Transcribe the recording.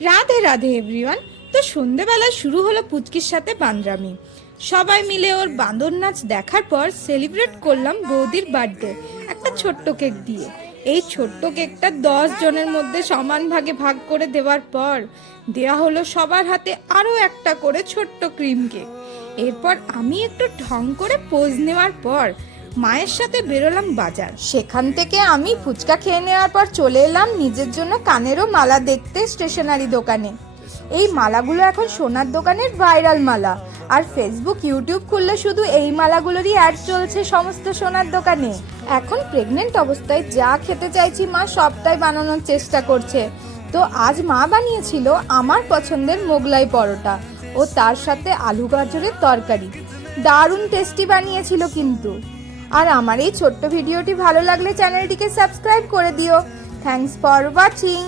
Radhe Radhe everyone. তো সন্ধেবেলায় শুরু হলো পুচকির সাথে বান্দরামি। সবাই মিলে ওর বাঁদর নাচ দেখার পর সেলিব্রেট করলাম বৌদির বার্থডে একটা ছোট্ট কেক দিয়ে। এই ছোট্ট কেকটা 10 জনের মধ্যে সমান ভাগে ভাগ করে দেওয়ার পর দেয়া হলো সবার হাতে আরও একটা করে ছোট্ট ক্রিম কেক। এরপর আমি একটু ঢং করে পোজ নেওয়ার পর মায়ের সাথে বেরোলাম বাজার। সেখান থেকে আমি ফুচকা খেয়ে নেওয়ার পর চলে এলাম নিজের জন্য কানেরও মালা দেখতে স্টেশনারি দোকানে। এই মালাগুলো এখন সোনার দোকানের ভাইরাল মালা, আর ফেসবুক ইউটিউব খুললে শুধু এই মালাগুলোরই অ্যাড চলছে সমস্ত সোনার দোকানে। এখন প্রেগনেন্ট অবস্থায় যা খেতে চাইছি মা সবটাই বানানোর চেষ্টা করছে। তো আজ মা বানিয়েছিল আমার পছন্দের মোগলাই পরোটা ও তার সাথে আলু গাজরের তরকারি। দারুণ টেস্টি বানিয়েছিল কিন্তু। আর আমার এই ছোট্ট ভিডিওটি ভালো লাগলে চ্যানেলটিকে সাবস্ক্রাইব করে দিও। Thanks for watching.